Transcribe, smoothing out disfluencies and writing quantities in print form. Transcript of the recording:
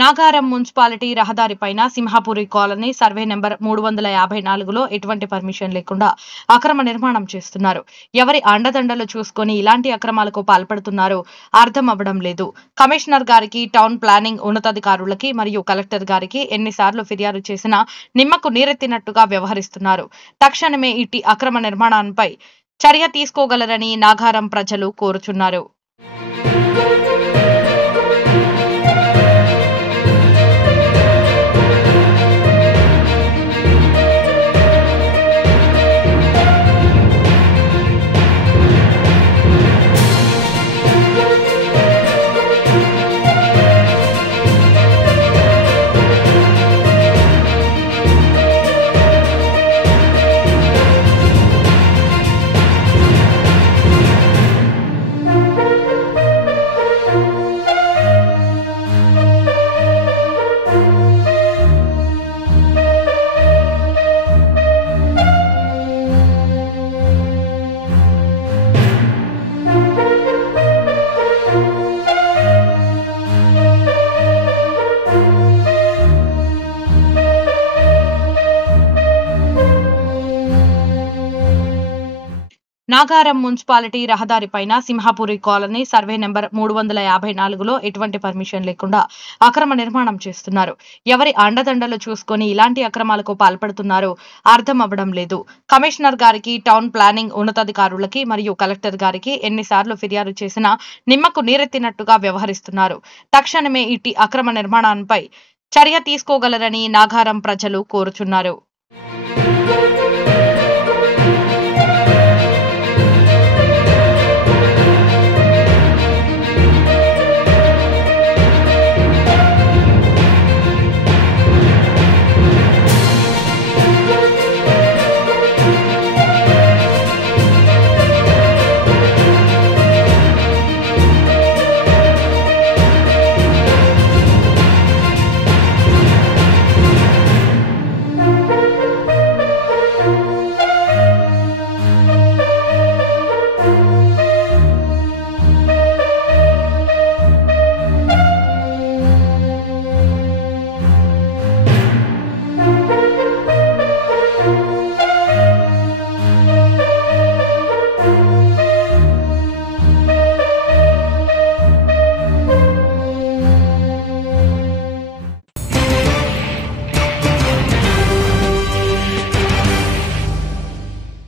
Nagaram municipality రహదారిపైన Simhapuri colony survey number 354లో ఎటువంటి పర్మిషన్ లేకుండా అక్రమ నిర్మాణం చేస్తున్నారు. ఎవరి అండదండలు చూసుకొని ఇలాంటి అక్రమాలకు పాల్పడుతున్నారో అర్థం అవ్వడం లేదు. కమిషనర్ గారికి, టౌన్ ప్లానింగ్ ఉన్నతాధికారులకి మరియు కలెక్టర్ గారికి ఎన్నిసార్లు ఫిర్యాదు చేసినా నిమ్మకు నీరెత్తినట్టుగా వ్యవహరిస్తున్నారు. తక్షణమే ఇట్టి అక్రమ నిర్మాణంపై చర్య తీసుకోగలరని నాగారం ప్రజలు కోరుచున్నారు. నాగారం మున్సిపాలిటీ రహదారిపైన సింహాపురి కాలనీ సర్వే నెంబర్ 354లో ఎటువంటి పర్మిషన్ లేకుండా అక్రమ నిర్మాణం చేస్తున్నారు. ఎవరి అండదండలు చూసుకొని ఇలాంటి అక్రమాలకు పాల్పడుతున్నారో అర్థం అవ్వడం లేదు. కమిషనర్ గారికి, టౌన్ ప్లానింగ్ ఉన్నతాధికారులకి మరియు కలెక్టర్ గారికి ఎన్నిసార్లు ఫిర్యాదు చేసినా నిమ్మకు నీరెత్తినట్టుగా వ్యవహరిస్తున్నారు. తక్షణమే ఇట్టి అక్రమ నిర్మాణంపై చర్య తీసుకోగలరని నాగారం ప్రజలు కోరుచున్నారు.